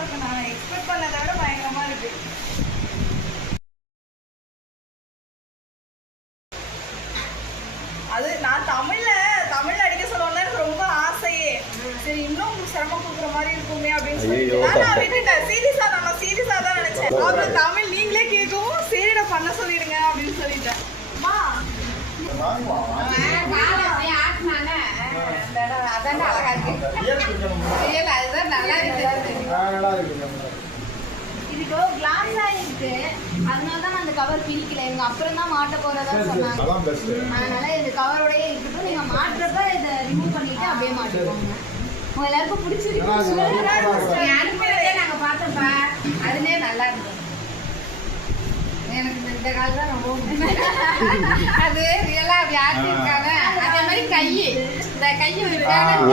இருக்கு. நான் எக்ஸ்பெக்ட் பண்ணதை விட பயங்கரமா இருக்கு. அது நான் தமிழ்ல அடிக்க சொல்லணும்னு எனக்கு ரொம்ப ஆசையே. சரி இன்னும் உங்களுக்கு சிரமம் கொடுக்குற மாதிரி இருக்குமே அப்படின்னு சொல்லிட்டு நான் விட்டுட்டேன். சீரியஸா தான் நினைச்சேன். அப்புறம் தமிழ் நீங்களே கேட்கவும் சரி நான் பண்ண சொல்லிடுங்க அப்படின்னு சொல்லிட்டேன். இதுக்கு கிளாஸ் ஆயிருக்கு, அதனாலதான் அந்த கவர் பிரிக்கல. இவங்க அப்புறம் தான் மாட்ட போறதா சொன்னாங்க. அதனால இந்த கவரோடய இருக்கட்டும். நீங்க மாட்டுறப்ப இதை ரிமூவ் பண்ணிட்டு அப்படியே மாட்டிக்கோங்க. உங்க எல்லாருக்கும் பிடிச்சிருக்கு. நாங்க பார்த்தோம்ப்பா, அதுவே நல்லா இருக்கு. எனக்கு இந்த கால் தான் ரொம்ப அது ரியலா அப்படி ஆட்டிருக்காங்க. அதே மாதிரி கையை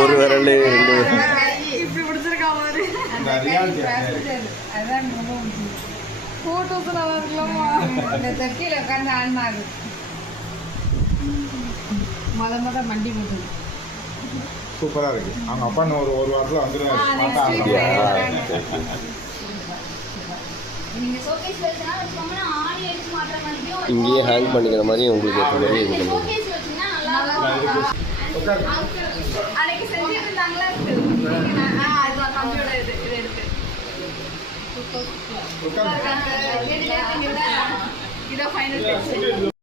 ஒரு விரல் இப்படி பிடிச்சிருக்கா மாதிரி அதான் ரொம்ப பிடிச்சிருக்கு. போட்டோஸ் நல்லா இருக்கலாமா? அந்த தட்டியில் உட்காந்து ஆன்மாரு மொத மண்டி போட்டு சூப்பரா இருக்கு. அவங்க அப்பா இன்னும் ஒரு வாரத்தில் வந்துடுவாங்க. நீங்க ஷோகேஸ் வச்சனா வச்சுக்கோங்க. ஆணி அடிச்சு மாட்டற மாதிரியும் இங்கேயே ஹேங் பண்ணிக்கிற மாதிரி உங்களுக்கு ஏற்ற மாதிரி இது பண்ணுங்க. ஷோகேஸ் வச்சீங்கன்னா நல்லா இருக்கும். அன்னைக்கு செஞ்சிட்டு இருந்தாங்களா இருக்கு. அது கம்பியோட இது இருக்கு. இத ஃபைனல் டச்.